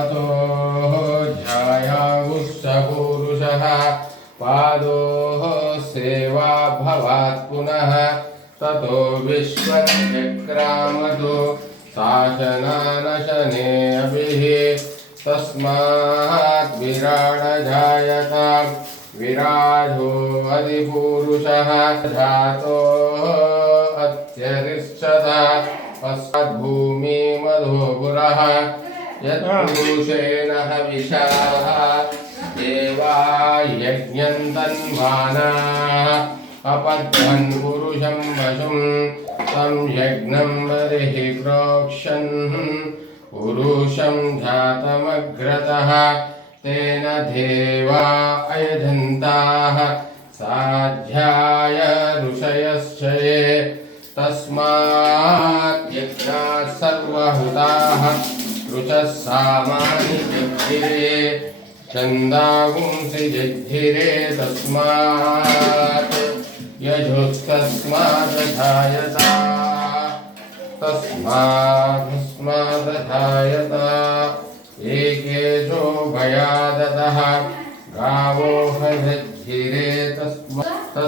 अतो ध्यायागुश्च पूरुषः पादोः सेवा भवात् पुनः ततो विश्वचक्रामतो शासनानशने अभिः तस्मात् विराड जायत विराजो अधिपूरुषः जातो अत्यरिष्यत पश्चाद्भूमि मधोपुरः यत्पुरुषेण हविषाः देवा यज्ञं तन्मानाः अपद्मन् पुरुषं वशुं तं यज्ञं बर्हि प्रोक्षन् पुरुषं जातमग्रतः तेन देवा अयजन्ताः साध्याय ऋषयश्च ये तस्मात् यज्ञात् सर्वहुताः ऋचः सामानि जज्ञिरे छन्दागुंसि जज्ञिरे तस्मात् यजुस्तस्मादधायत तस्मादधायत एकेशो भयादतः गावो हजज्ञिरे तस्मात्